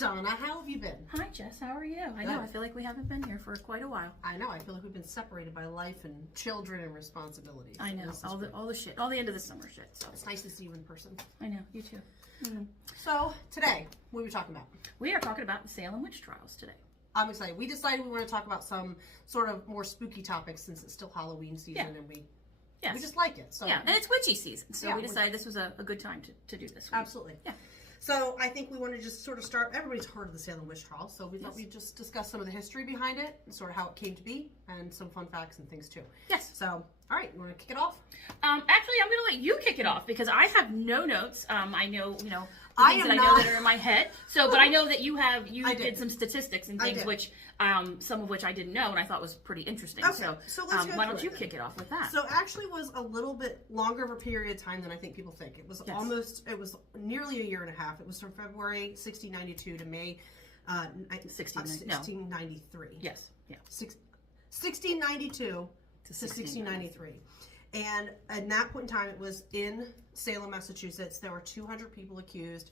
Donna, how have you been? Hi, Jess. How are you? I know. I feel like we haven't been here for quite a while. I know. I feel like we've been separated by life and children and responsibilities. I know. All the shit. All the end of the summer shit. So it's nice to see you in person. I know. You too. Mm. So today, what are we talking about? We are talking about the Salem Witch Trials today. I'm excited. We decided we want to talk about some sort of more spooky topics since it's still Halloween season and we just like it. So yeah, and it's witchy season, so we decided this was a good time to do this one. Absolutely. Yeah. So I think we want to just sort of start. Everybody's heard of the Salem Witch Trials, so we thought we'd just discuss some of the history behind it and sort of how it came to be, and some fun facts and things too. Yes. So, all right, you want to kick it off? Actually, I'm going to let you kick it off because I have no notes. I know, the I things am that I know that are in my head. So, but I know that you did some statistics and things which, some of which I didn't know and I thought was pretty interesting. Okay. So let's go why don't you kick it off with that? So actually was a little bit longer of a period of time than I think people think. It was it was nearly a year and a half. It was from February 1692 to May 1693. Yes. Yeah. 1692 to 1693. And at that point in time, it was in Salem, Massachusetts. There were 200 people accused.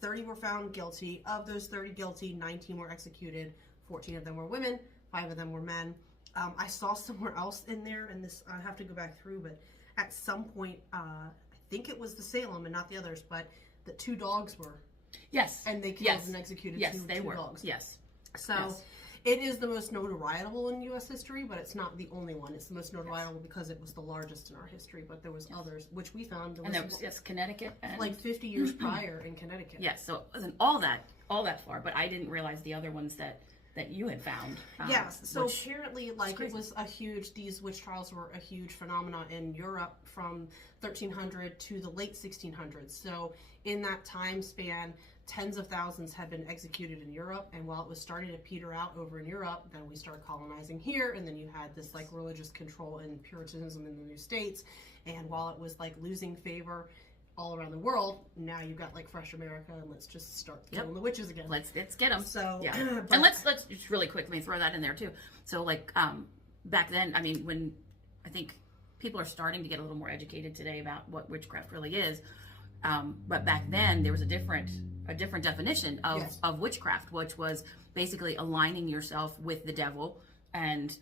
30 were found guilty. Of those 30 guilty, 19 were executed. 14 of them were women. 5 of them were men. I saw somewhere else in there, and this I have to go back through, but at some point, I think it was the Salem and not the others, but the 2 dogs were. Yes. And they killed and executed two dogs. Yes. So it is the most notoriable in U.S. history, but it's not the only one. It's the most notoriable because it was the largest in our history, but there was others, which we found. There was Connecticut. And like 50 years prior in Connecticut. Yes, so it wasn't all that far, but I didn't realize the other ones that you had found. Yes, so apparently, it was these witch trials were a huge phenomenon in Europe from 1300 to the late 1600s. So in that time span, tens of thousands had been executed in Europe, and while it was starting to peter out over in Europe, then we started colonizing here, and then you had this religious control and Puritanism in the new states, and while it was losing favor all around the world, now you've got fresh America, and let's just start killing the witches again. Let's get them. So and let's just really quickly throw that in there too. So back then, I mean, when I think people are starting to get a little more educated today about what witchcraft really is, but back then there was a different definition of witchcraft, which was basically aligning yourself with the devil, and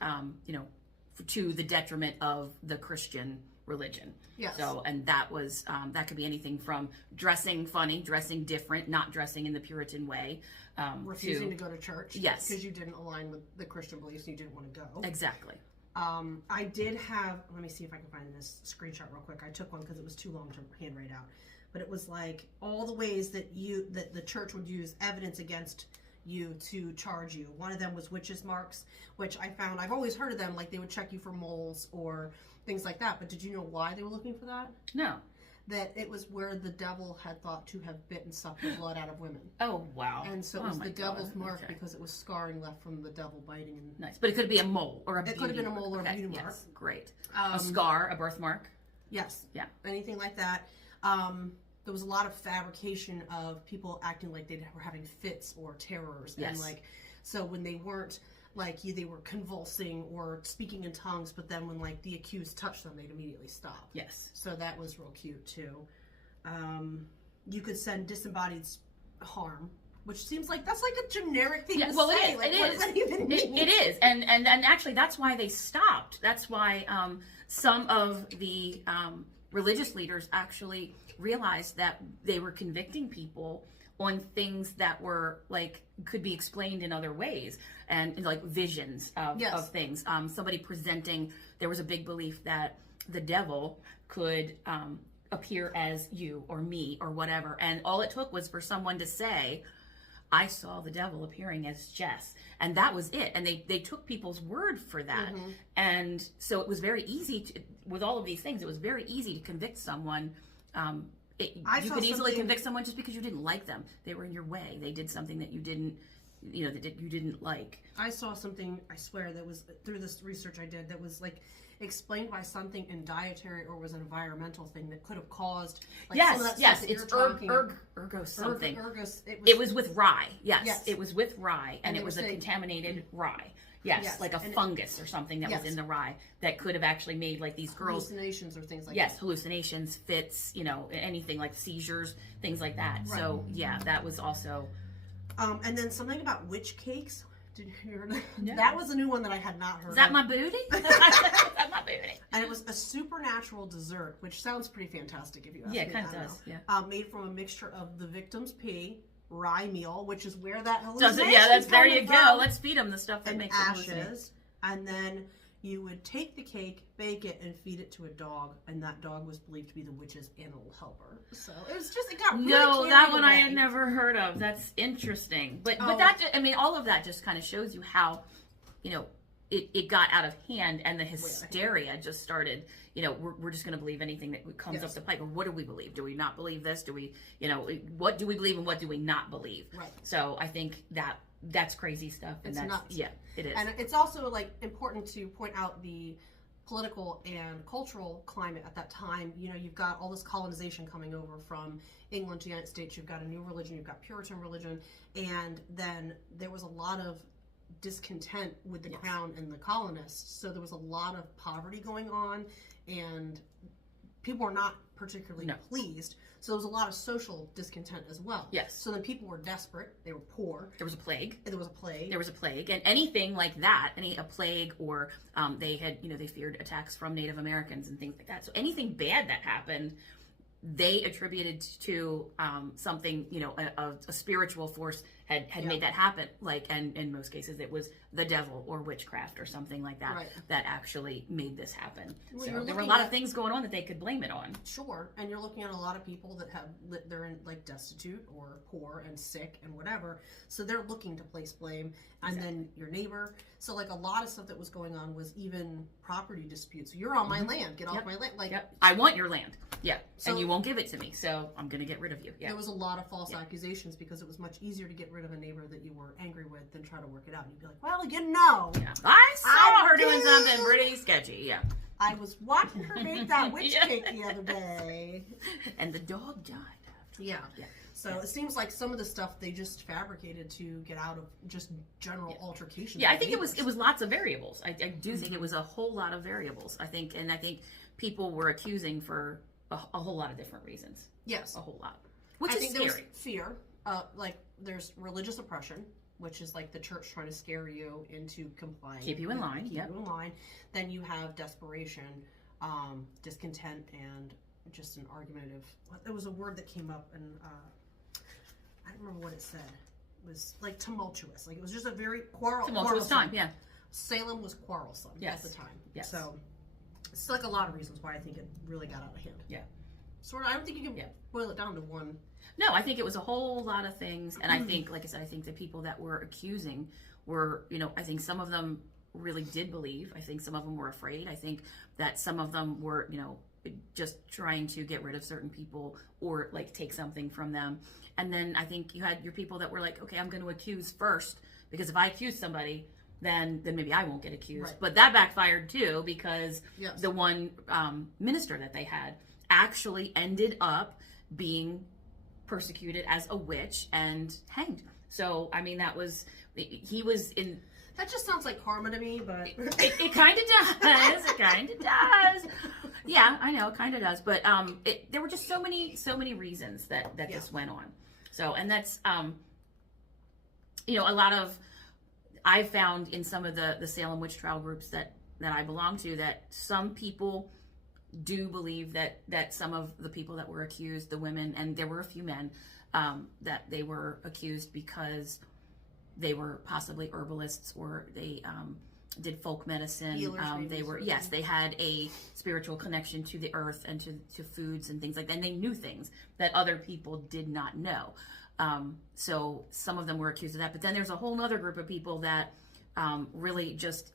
to the detriment of the Christian religion. Yes. So, and that was that could be anything from dressing funny, dressing different, not dressing in the Puritan way, refusing to go to church. Yes, because you didn't align with the Christian beliefs and you didn't want to go. Exactly. I did have. Let me see if I can find this screenshot real quick. I took one because it was too long to handwrite out, but it was all the ways that the church would use evidence against you to charge you. One of them was witches' marks, which I found. I've always heard of them. They would check you for moles or things like that. But did you know why they were looking for that? No. That it was where the devil had thought to have bit and sucked the blood out of women. Oh, wow. And so it was the devil's mark because it was scarring left from the devil biting. Nice. But it could be a mole or a beauty mark. It could have been a mole or a beauty mark. Yes, great. A scar, a birthmark. Yes. Yeah. Anything like that. There was a lot of fabrication of people acting like they were having fits or terrors. Yes. And so when they weren't, they were convulsing or speaking in tongues, but then when the accused touched them, they'd immediately stop. Yes. So that was real cute too. You could send disembodied harm, which seems that's a generic thing to say. It what is. does that even mean? It is, and actually that's why they stopped. That's why some of the religious leaders actually realized that they were convicting people on things that were could be explained in other ways, and visions of things. Somebody presenting, there was a big belief that the devil could appear as you or me or whatever, and all it took was for someone to say, I saw the devil appearing as Jess, and that was it. And they took people's word for that. Mm-hmm. And so it was very easy with all of these things, it was very easy to convict someone. You could easily convict someone just because you didn't like them. They were in your way. They did something that you didn't, that you didn't like. I saw something, I swear, that was through this research I did, that was explained by something in dietary or was an environmental thing that could have caused some of that stuff that it's ergo something. It was with rye. Yes, it was with rye, and it was a contaminated rye. Yes, like a fungus or something that was in the rye that could have actually made these girls hallucinations or things like that. Yes, hallucinations, fits, anything like seizures, things like that. Right. So yeah, that was also And then something about witch cakes. Did you hear that? No. That was a new one that I had not heard Is that of. my booty? Is that my booty? And it was a supernatural dessert, which sounds pretty fantastic if you ask me. Yeah, it kind of I don't does. know. Yeah. Made from a mixture of the victim's pee, rye meal, which is where that Does hallucination it? Yeah, that's there you from, go. Let's feed them the stuff that and makes them hallucinate. ashes. And then you would take the cake, bake it, and feed it to a dog, and that dog was believed to be the witch's animal helper. So it got really No, that carried one I away. had never heard of. That's interesting. But Oh. that, I mean, all of that just kind of shows you how, you know, it got out of hand, and the hysteria just started. You know, we're just going to believe anything that comes up the pipe. Or what do we believe? Do we not believe this? Do we, you know, what do we believe and what do we not believe? Right. So I think that's crazy stuff. And It's that's nuts. Yeah, it is. And it's also like important to point out the political and cultural climate at that time. You know, you've got all this colonization coming over from England to the United States. You've got a new religion. You've got Puritan religion, and then there was a lot of discontent with the crown and the colonists. So there was a lot of poverty going on, and people were not particularly pleased. So there was a lot of social discontent as well. Yes. So then people were desperate. They were poor. There was a plague. There was a plague. There was a plague, and anything like that, a plague, or they had, they feared attacks from Native Americans and things like that. So anything bad that happened, they attributed to something, a spiritual force had made that happen. Like, and in most cases, it was the devil or witchcraft or something like that that actually made this happen. Well, so there were a lot of things going on that they could blame it on. Sure, and you're looking at a lot of people that they're in like destitute or poor and sick and whatever. So they're looking to place blame, and then your neighbor. So like a lot of stuff that was going on was even property disputes. You're on my land. Get off my land. Like I want your land. Yeah, so, and you won't give it to me, so I'm going to get rid of you. Yeah. There was a lot of false accusations because it was much easier to get rid of a neighbor that you were angry with than try to work it out. And you'd be like, well, you know. Yeah. I saw her doing something pretty sketchy, yeah. I was watching her make that witch cake the other day. And the dog died. Yeah. So it seems like some of the stuff they just fabricated to get out of just general altercations. Yeah, I think it was lots of variables. I do think it was a whole lot of variables. I think people were accusing for a whole lot of different reasons. Yes. A whole lot. Which is scary. There was fear. Like there's religious oppression, which is like the church trying to scare you into complying. Keep you in line. Keep you in line. Then you have desperation, discontent, and just an argumentative. There was a word that came up, and I don't remember what it said. It was like tumultuous. Like it was just a very tumultuous time. Yeah. Salem was quarrelsome at the time. Yes. So it's like a lot of reasons why I think it really got out of hand. Yeah. Sort of. I don't think you can boil it down to one. No, I think it was a whole lot of things, and I think, like I said, I think the people that were accusing were, I think some of them really did believe. I think some of them were afraid. I think that some of them were, just trying to get rid of certain people or like take something from them. And then I think you had your people that were like, okay, I'm going to accuse first, because if I accuse somebody, then maybe I won't get accused. Right. But that backfired too, because the one minister that they had actually ended up being persecuted as a witch and hanged. So I mean, he was in. That just sounds like karma to me, but it kind of does. It kind of does. Yeah, I know, it kind of does. But there were just so many reasons that this went on. So, and that's a lot of, I've found in some of the Salem Witch Trial groups that I belong to, that some people do believe that some of the people that were accused, the women, and there were a few men, that they were accused because they were possibly herbalists, or they did folk medicine. They had a spiritual connection to the earth and to foods and things like that. And they knew things that other people did not know. So some of them were accused of that. But then there's a whole other group of people that really just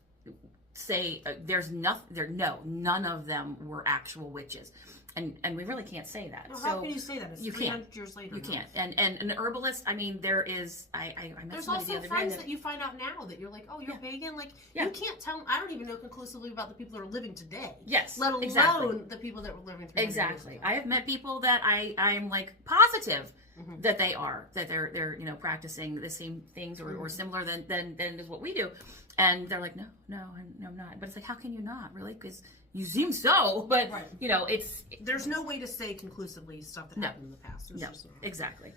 say none of them were actual witches. And we really can't say that. Well, how can you say that? It's 300 years later. You can't. And an herbalist, I mean, there is. I met There's somebody also the other friends day that you find out now that you're like, oh, you're pagan. Like you can't tell. I don't even know conclusively about the people that are living today. Yes, let alone the people that were living 300 years ago. I have met people that I am like positive that they're practicing the same things or similar than is what we do, and they're like, no, I'm not. But it's like, how can you not really? Because you seem so, but there's no way to say conclusively stuff that happened in the past. No, exactly.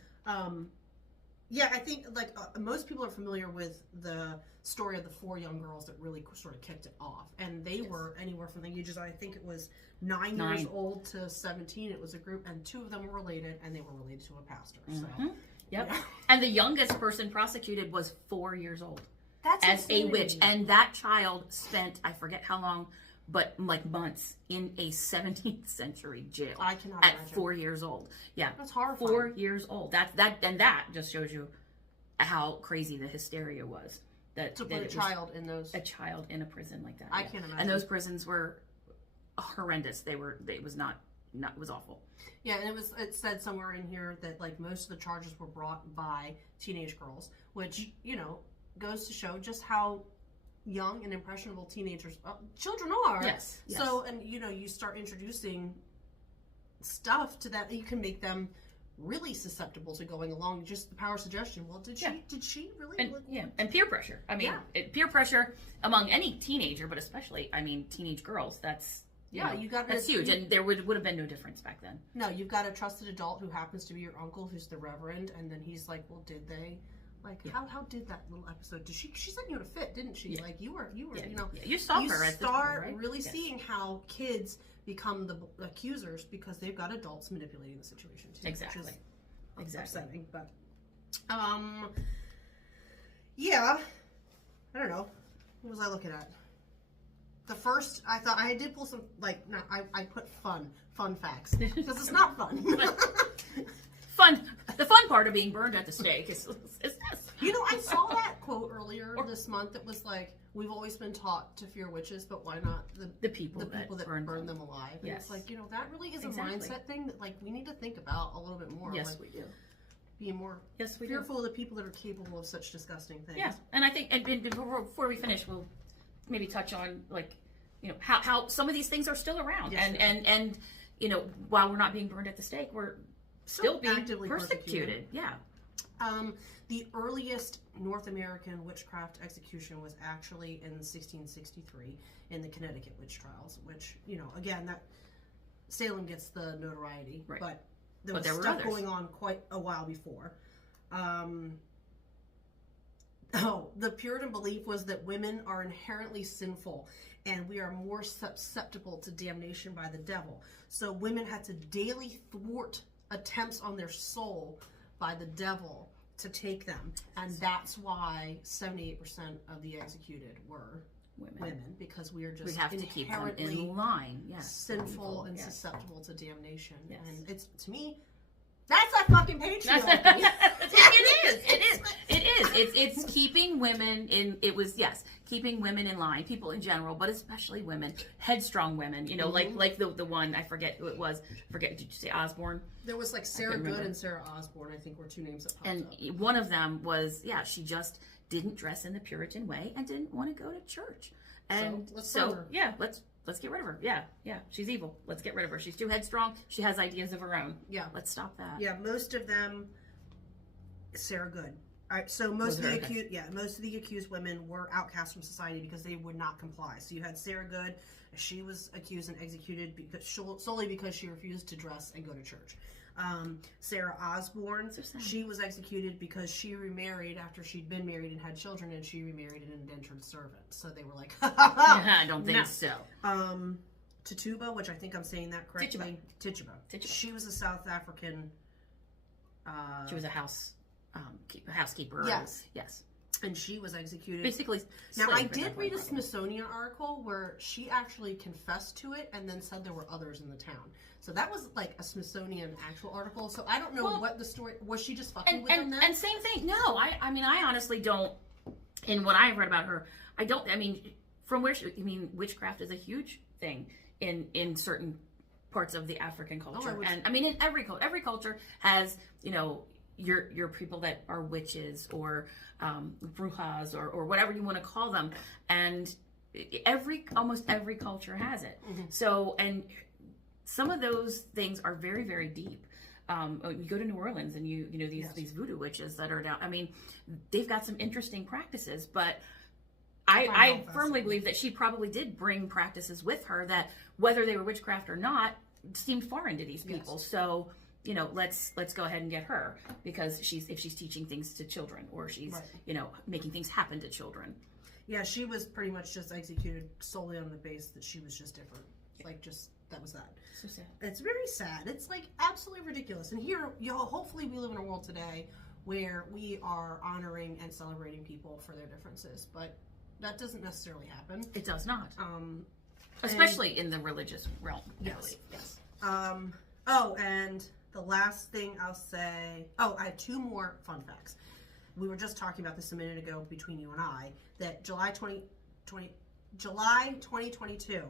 Yeah, I think like most people are familiar with the story of the 4 young girls that really sort of kicked it off, and they were anywhere from the ages, I think it was 9 years old to 17. It was a group, and 2 of them were related, and they were related to a pastor. So, yep. Yeah. And the youngest person prosecuted was 4 years old. That's as insane. a witch, and that child spent, I forget how long, but like months in a 17th century jail. I cannot at imagine. 4 years old. Yeah, that's horrifying. 4 years old. That just shows you how crazy the hysteria was. To put a child in a prison like that. I can't imagine. And those prisons were horrendous. It was awful. Yeah, and it said somewhere in here that like most of the charges were brought by teenage girls, which goes to show just how young and impressionable children are. Yes. So, and you start introducing stuff to that, you can make them really susceptible to going along. Just the power of suggestion. Well, did she really? And peer pressure. I mean, peer pressure among any teenager, but especially, teenage girls. That's that's huge, and there would have been no difference back then. No, you've got a trusted adult who happens to be your uncle, who's the reverend, and then he's like, well, did they? Like, how did that little episode? Did she sent you in a fit, didn't she? Yeah. Like, you were, you saw her. You start really seeing how kids become the accusers because they've got adults manipulating the situation too. Exactly. Which is upsetting, but yeah, I don't know. What was I looking at? The first, I thought I did pull some I put fun facts because it's not fun. The fun part of being burned at the stake is this. I saw that quote earlier this month. It was like, we've always been taught to fear witches, but why not the people that burn them alive? And it's like, that really is a mindset thing that like we need to think about a little bit more. Yes, like, we do. Be more fearful of the people that are capable of such disgusting things. Yeah, and I think, and before we finish, we'll maybe touch on how some of these things are still around, and while we're not being burned at the stake, we're still being actively persecuted. Yeah. The earliest North American witchcraft execution was actually in 1663 in the Connecticut Witch Trials, which, again, that Salem gets the notoriety, right. But there was stuff going on quite a while before. The Puritan belief was that women are inherently sinful and we are more susceptible to damnation by the devil. So women had to daily thwart attempts on their soul by the devil to take them, and that's why 78% of the executed were women, because we are just inherently in line, sinful and susceptible to damnation. And it's, to me, that's a fucking patriarchy. It's keeping women in. It was keeping women in line. People in general, but especially women, headstrong women. Like the one, I forget who it was. Did you say Osborne? There was like Sarah Good and Sarah Osborne, I think, were 2 names that popped up. And one of them was she just didn't dress in the Puritan way and didn't want to go to church. And let's get rid of her. Yeah, she's evil. Let's get rid of her. She's too headstrong. She has ideas of her own. Yeah, let's stop that. Yeah, most of them, Sarah Good. All right, so most of the accused women were outcast from society because they would not comply. So you had Sarah Good. She was accused and executed solely because she refused to dress and go to church. Sarah Osborne, she was executed because she remarried after she'd been married and had children, and she remarried an indentured servant. So they were like, I don't think so. Tituba, which I think I'm saying that correctly. Tituba. She was a South African. She was a housekeeper. Yes. And she was executed. Basically. Now, I did read a Smithsonian article where she actually confessed to it and then said there were others in the town. So that was like a Smithsonian actual article. So I don't know what the story was. She just fucking with them then? And same thing. No, I honestly don't. In what I've read about her, I don't. From where witchcraft is a huge thing in certain parts of the African culture, in every culture has your people that are witches or brujas or whatever you want to call them, and almost every culture has it. Mm-hmm. So, and some of those things are very, very deep. You go to New Orleans and these voodoo witches that are down. They've got some interesting practices, but I firmly believe that she probably did bring practices with her that, whether they were witchcraft or not, seemed foreign to these people. Yes. So let's go ahead and get her because if she's teaching things to children or she's, right. Making things happen to children. Yeah, she was pretty much just executed solely on the base that she was just different. That was that. So sad. It's very sad. It's like absolutely ridiculous. And here, hopefully we live in a world today where we are honoring and celebrating people for their differences, but that doesn't necessarily happen. It does not. Especially in the religious realm. Yes. Oh, and the last thing I'll say, I have 2 more fun facts. We were just talking about this a minute ago between you and I, that July 2022,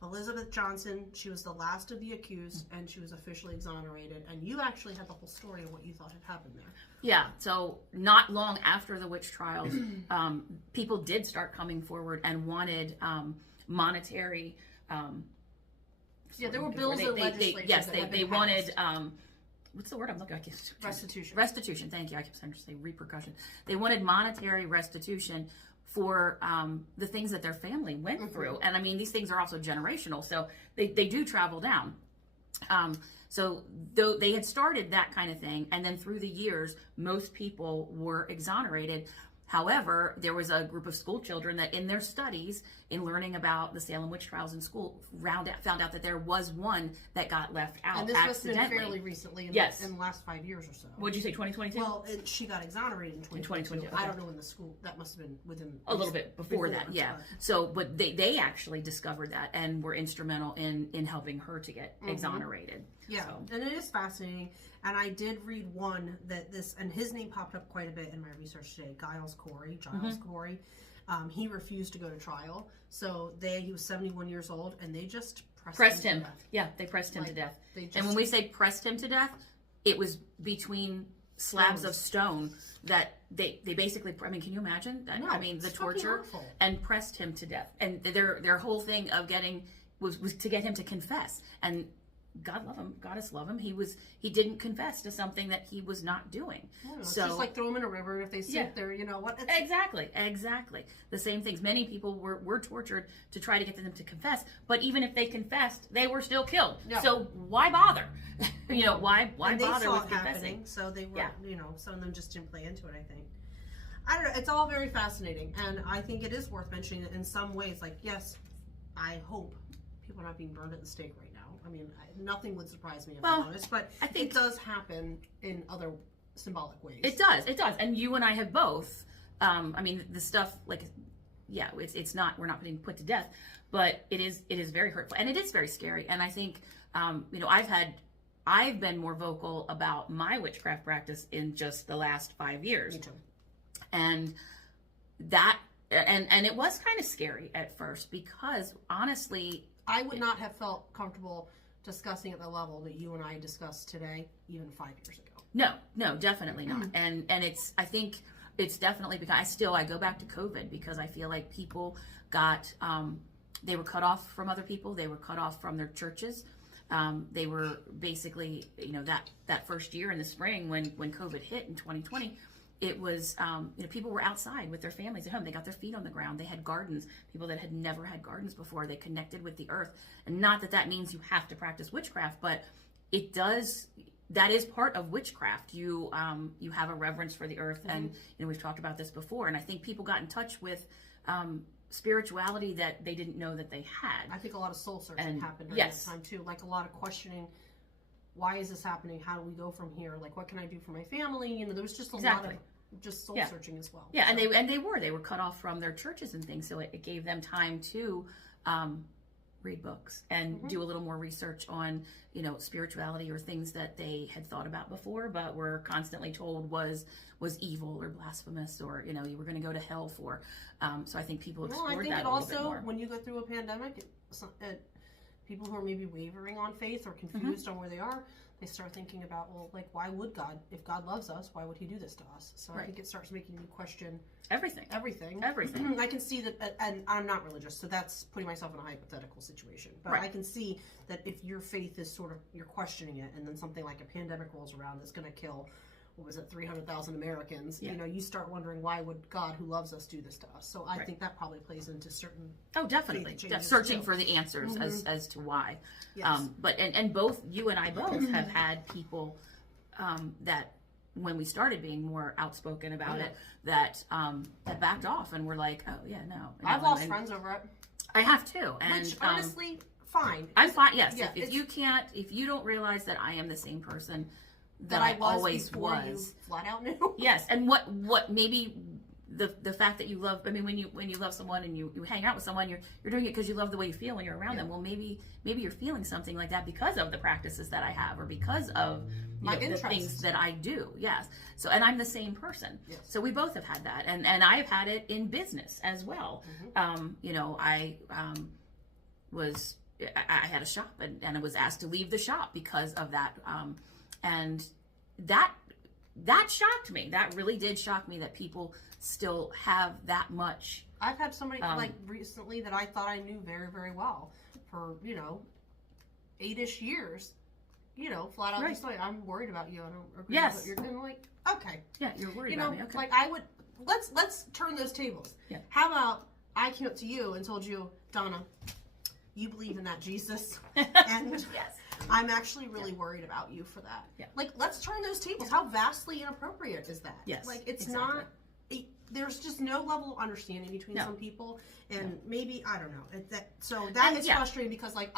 Elizabeth Johnson, she was the last of the accused, and she was officially exonerated. And you actually had the whole story of what you thought had happened there. Yeah, so not long after the witch trials, people did start coming forward and wanted monetary. There were bills in legislature. They wanted. What's the word I'm looking for? Restitution. Restitution. Thank you. I kept trying to say repercussion. They wanted monetary restitution for the things that their family went through. And I mean, these things are also generational, so they do travel down. So they had started that kind of thing, and then through the years, most people were exonerated. However, there was a group of school children that in their studies, in learning about the Salem Witch Trials in school, found out that there was one that got left out accidentally. And this must have been fairly recently, in the last 5 years or so. What'd you say, 2022? Well, she got exonerated in 2022. Okay. I don't know in the school. That must have been within... A little bit before that, yeah. So, but they actually discovered that and were instrumental in helping her to get exonerated. Yeah, so. And it is fascinating. And I did read one that and his name popped up quite a bit in my research today, Giles Corey. He refused to go to trial. So he was 71 years old, and they just pressed him to death. Yeah, they pressed him to death. And when we say pressed him to death, it was between slabs of stone that they basically, I mean, can you imagine that? No, I mean, the torture, and pressed him to death. And their whole thing of was to get him to confess. And God love him, goddess love him. He didn't confess to something that he was not doing. It's just like throw him in a river if they sink there. You know what? Exactly. The same things. Many people were tortured to try to get them to confess, but even if they confessed, they were still killed. Yeah. So why bother? Why bother with confessing? So they were, some of them just didn't play into it. I don't know. It's all very fascinating, and I think it is worth mentioning that in some ways. Like, yes, I hope people are not being burned at the stake right now. I mean, nothing would surprise me if I'm honest, but I think it does happen in other symbolic ways. It does, and you and I have both. I mean, the stuff it's not. We're not being put to death, but it is very hurtful, and it is very scary. And I think, I've been more vocal about my witchcraft practice in just the last 5 years. Me too. And that, and it was kind of scary at first because honestly, I would not have felt comfortable discussing at the level that you and I discussed today, even 5 years ago. No, definitely not. And I think it's definitely because I go back to COVID because I feel like people got, they were cut off from other people. They were cut off from their churches. They were basically, that first year in the spring when COVID hit in 2020, it was, people were outside with their families at home. They got their feet on the ground. They had gardens. People that had never had gardens before. They connected with the earth. And not that means you have to practice witchcraft, but it does. That is part of witchcraft. You have a reverence for the earth, and we've talked about this before. And I think people got in touch with spirituality that they didn't know that they had. I think a lot of soul searching happened during that time too. Like a lot of questioning. Why is this happening? How do we go from here? Like, what can I do for my family? There was just a lot of just soul searching as well. Yeah, so. and they were cut off from their churches and things, so it gave them time to read books and do a little more research on spirituality or things that they had thought about before, but were constantly told was evil or blasphemous or you were going to go to hell for. So I think people explored that a little bit more. When you go through a pandemic, people who are maybe wavering on faith or confused on where they are, they start thinking about, why would God, if God loves us, why would he do this to us? So I think it starts making you question everything. I can see that, and I'm not religious, so that's putting myself in a hypothetical situation. But I can see that if your faith is you're questioning it, and then something like a pandemic rolls around that's going to kill what was it, 300,000 Americans, Yeah. you know, you start wondering, why would God who loves us do this to us? So I think that probably plays into certain definitely searching for the answers as to why. Yes. But and both you and I both have had people that when we started being more outspoken about it, that backed off and were like, oh yeah, no. I've lost friends over it. I have too. And which honestly, fine. I'm fine. Yes. Yeah, if you don't realize that I am the same person that I always before was, you flat out knew. Yes. And what maybe the fact that you love, I mean, when you love someone and you hang out with someone, you're doing it because you love the way you feel when you're around them. Well, maybe you're feeling something like that because of the practices that I have, or because of the things that I do. Yes. So, and I'm the same person. Yes. So we both have had that, and I've had it in business as well. You know, I had a shop, and I was asked to leave the shop because of that, and that shocked me. That really did shock me, that people still have that much. I've had somebody like recently that I thought I knew very, very well for, you know, 8-ish years, you know, flat out just like, I'm worried about you. I don't agree with what you're doing. Like, okay. Yeah, you're worried about me. Okay. Like I would, let's turn those tables. Yeah. How about I came up to you and told you, Donna, you believe in that Jesus, and Yes. I'm actually really worried about you for that. Yeah. Like, let's turn those tables. How vastly inappropriate is that? Yes, Like, it's exactly. not. There's just no level of understanding between some people, and maybe I don't know. That is frustrating because, like,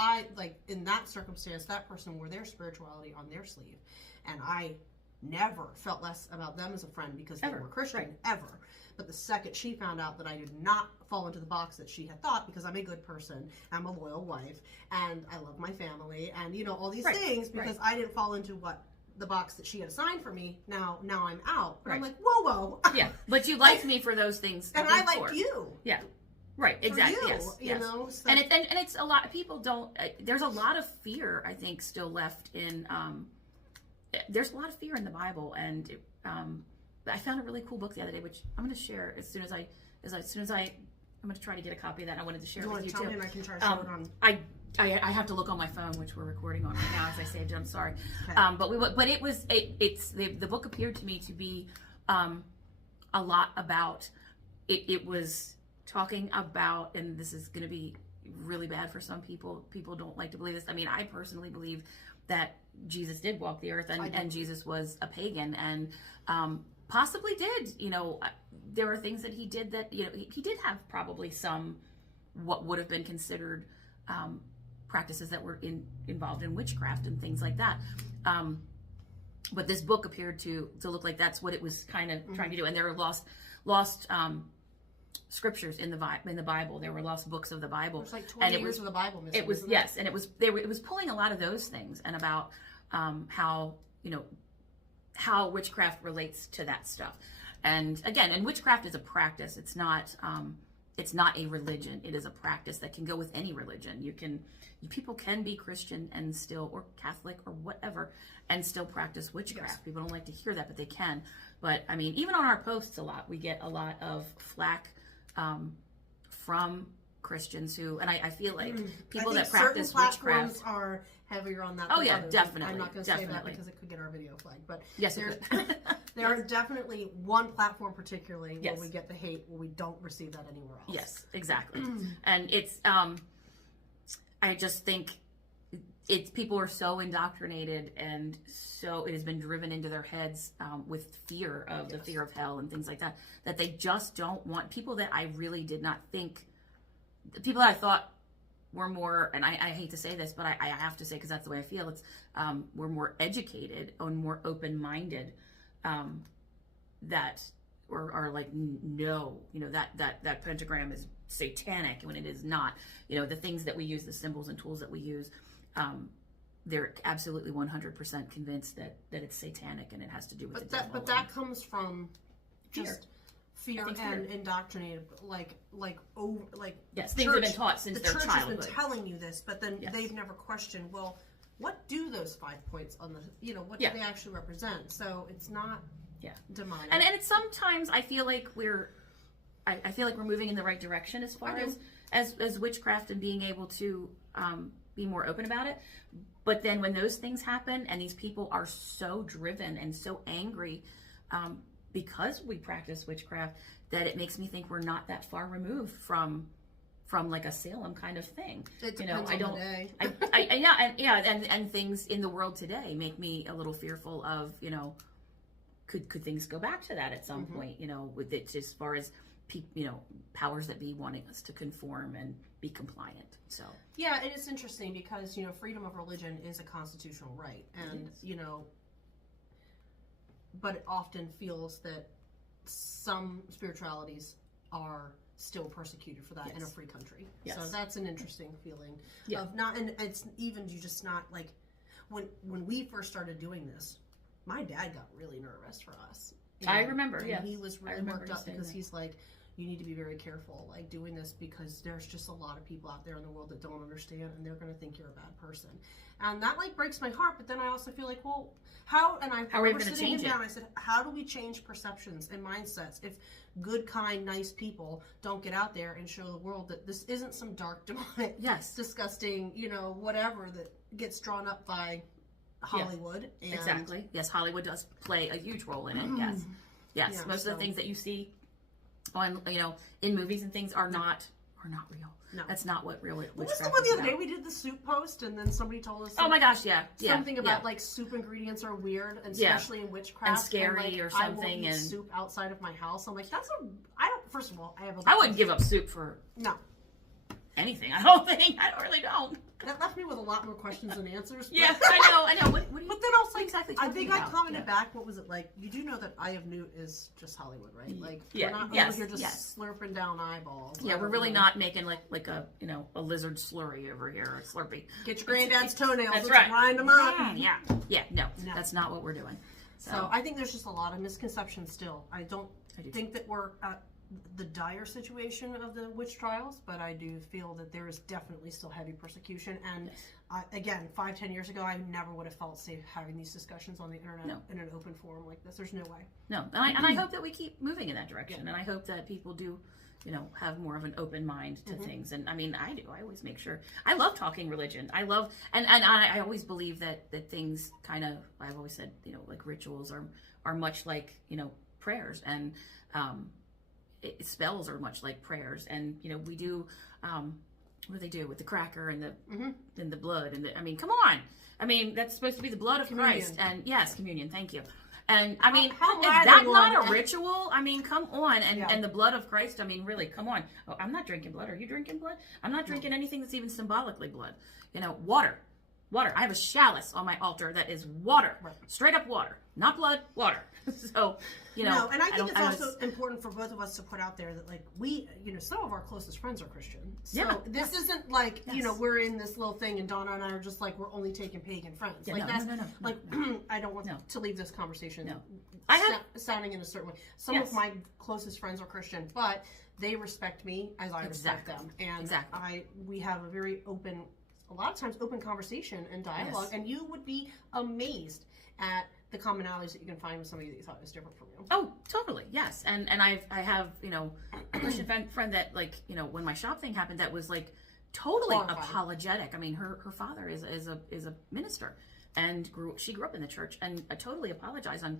in that circumstance, that person wore their spirituality on their sleeve, and I never felt less about them as a friend because they were Christian ever. But the second she found out that I did not fall into the box that she had thought, because I'm a good person, I'm a loyal wife, and I love my family, and you know all these things, because I didn't fall into the box that she had assigned for me. Now I'm out. And I'm like, whoa. Yeah, but you liked me for those things, and I liked you. Yeah. Right, exactly. You, you know, so. And it's a lot of people don't. There's a lot of fear, I think, still left in. There's a lot of fear in the Bible, and I found a really cool book the other day, which I'm going to share as soon as I'm going to try to get a copy of that. I wanted to share it with you too. Me and I can try to show it on. I have to look on my phone, which we're recording on right now, as I saved it. I'm sorry, okay. The book appeared to me to be a lot about it. It was talking about, and this is going to be really bad for some people. People don't like to believe this. I mean, I personally believe that Jesus did walk the earth, and Jesus was a pagan, and possibly did. You know, there are things that he did that, you know, he did have probably some what would have been considered practices that were involved in witchcraft and things like that. But this book appeared to look like that's what it was kind of trying to do. And there were lost scriptures in the Bible. There were lost books of the Bible. There's like 20 years of the Bible missing. It was, yes, and it was pulling a lot of those things, and about how, you know, how witchcraft relates to that stuff. And again, and witchcraft is a practice. It's not a religion. It is a practice that can go with any religion. People can be Christian and still, or Catholic or whatever, and still practice witchcraft. Yes. People don't like to hear that, but they can. But I mean, even on our posts we get a lot of flack from Christians who, and I feel like people that practice witchcraft are heavier on that. Oh yeah, definitely. I'm not going to say that because it could get our video flagged, but yes, there are definitely one platform particularly where we get the hate, where we don't receive that anywhere else. Yes, exactly. And it's I just think people are so indoctrinated, and so it has been driven into their heads with fear of the fear of hell and things like that, that they just don't want people that I really did not think, the people that I thought were more, and I hate to say this, but I have to say, because that's the way I feel, it's we're more educated and more open-minded, that are like, no, you know, that pentagram is satanic when it is not. You know, the things that we use, the symbols and tools that we use, they're absolutely 100% convinced that it's satanic, and it has to do with the devil. But that comes from just fear and indoctrinated, yes, things have been taught since their childhood. The church has been telling you this, but then they've never questioned, well, what do those 5 points on the, you know, what do they actually represent? So it's not demonic. And it's sometimes I feel like we're moving in the right direction as far as witchcraft and being able to be more open about it. But then when those things happen and these people are so driven and so angry because we practice witchcraft, that it makes me think we're not that far removed from like a Salem kind of thing. It depends on the day. And things in the world today make me a little fearful of, could things go back to that at some point, with it, as far as powers that be wanting us to conform and be compliant. So yeah, it is interesting because freedom of religion is a constitutional right, and but it often feels that some spiritualities are still persecuted for that in a free country. Yes. So that's an interesting feeling of not, and it's even you just not like when we first started doing this, my dad got really nervous for us. I remember, and he was really worked up because he's like, you need to be very careful, like doing this, because there's just a lot of people out there in the world that don't understand, and they're going to think you're a bad person, and that like breaks my heart. But then I also feel like, well, how are we going to change it? I said, how do we change perceptions and mindsets if good, kind, nice people don't get out there and show the world that this isn't some dark, demonic, disgusting, whatever that gets drawn up by Hollywood? And exactly. Yes, Hollywood does play a huge role in it. Yes. Most of the things that you see on in movies and things are not real. No, that's not what real witchcraft is. What was the one the other day we did the soup post, and then somebody told us? Oh my gosh, something about like soup ingredients are weird, and especially in witchcraft, and scary, and, or something. I won't eat soup outside of my house. I'm like, First of all, I wouldn't give up soup for anything. I really don't. That left me with a lot more questions than answers. Yeah, I know. What do you, but then also, exactly I think I commented back. What was it like? You do know that Eye of Newt is just Hollywood, right? Like, we're not over here just slurping down eyeballs. Yeah, we're really not making like a a lizard slurry over here, or Slurpee. Get your granddad's toenails. That's right. Grind them up. No, that's not what we're doing. So I think there's just a lot of misconceptions still. I don't think that we're at the dire situation of the witch trials, but I do feel that there is definitely still heavy persecution. And again, 5-10 years ago, I never would have felt safe having these discussions on the internet in an open forum like this. There's no way. No, and I hope that we keep moving in that direction, and I hope that people do, have more of an open mind to things. And I mean, I do. I always make sure. I love talking religion. I love, and I always believe that things kind of, I've always said, like rituals are much like, prayers, and spells are much like prayers, and we do what do they do with the cracker and the blood and I mean, come on, that's supposed to be the blood of Christ, and yes, communion, thank you. And I mean, is that not a ritual? I mean, come on, and the blood of Christ, really, come on. Oh, I'm not drinking blood. Are you drinking blood? I'm not drinking anything that's even symbolically blood. Water. I have a chalice on my altar that is water, straight up water, not blood, water. So, No, and I think it's also important for both of us to put out there that, like, we, some of our closest friends are Christian. So this isn't like, we're in this little thing and Donna and I are just like, we're only taking pagan friends. Yeah, like, no. Like, I don't want to leave this conversation sounding in a certain way. Some of my closest friends are Christian, but they respect me as I respect them. And we have a very open, a lot of times open conversation and dialogue, and you would be amazed at the commonalities that you can find with somebody that you thought was different from you. Oh, totally, yes. And I have a Christian friend that, like, when my shop thing happened, that was like totally apologetic. I mean, her father is a minister, and she grew up in the church, and totally apologized on,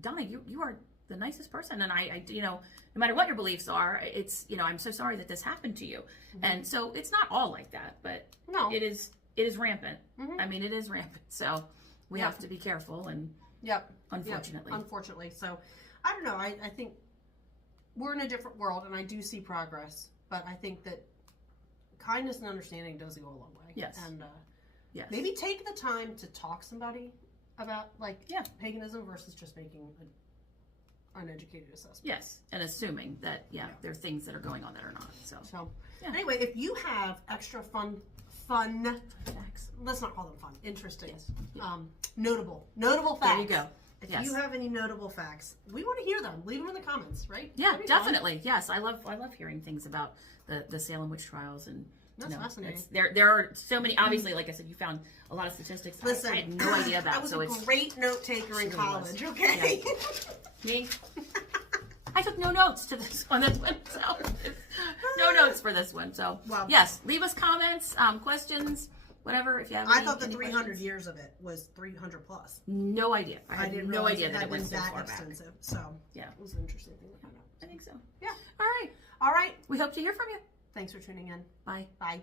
Donna, you are the nicest person, and I no matter what your beliefs are, it's I'm so sorry that this happened to you. And so it's not all like that, but it is rampant. I mean, it is rampant. So we have to be careful, and unfortunately. So I don't know. I think we're in a different world, and I do see progress, but I think that kindness and understanding does go a long way. Yes. And maybe take the time to talk to somebody about paganism versus just making an uneducated assessment. Yes, and assuming that there are things that are going on that are not. So anyway, if you have extra fun facts, let's not call them fun, interesting, notable facts. There you go. If you have any notable facts, we want to hear them. Leave them in the comments, right? Yeah, definitely. Fun. Yes, I love hearing things about the Salem Witch Trials, and that's fascinating. There are so many. Obviously, like I said, you found a lot of statistics. Listen, I had no idea about. I was a great note taker in college. Okay, me. I took no notes to this one. So no notes for this one. So yes, leave us comments, questions, whatever. If you have, I thought the any 300 questions. years of it was 300 plus. No idea. I had didn't no realize idea that had it went been so that far extensive. back. So Yeah, it was an interesting thing to find out. I think so. Yeah. All right. All right. We hope to hear from you. Thanks for tuning in. Bye. Bye.